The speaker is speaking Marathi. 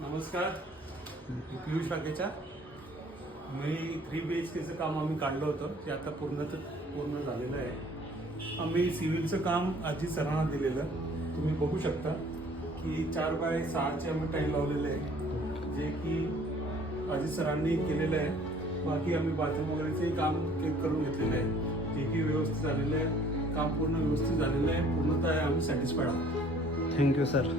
नमस्कार. पियुष शाखेच्या मी 3 BHKचं काम आम्ही काढलं होतं ते आता पूर्ण झालेलं आहे. आम्ही सिव्हिलचं काम अजित सरांना दिलेलं तुम्ही बघू शकता की 4x6चे आम्ही टाईम लावलेलं आहे जे की अजित सरांनी केलेलं आहे. बाकी आम्ही बाथरूम वगैरेचे काम करून घेतलेलं आहे जे की व्यवस्थित झालेलं आहे. काम पूर्ण व्यवस्थित झालेलं आहे. पूर्णतः आम्ही सॅटिस्फाईड आहोत. Thank you sir.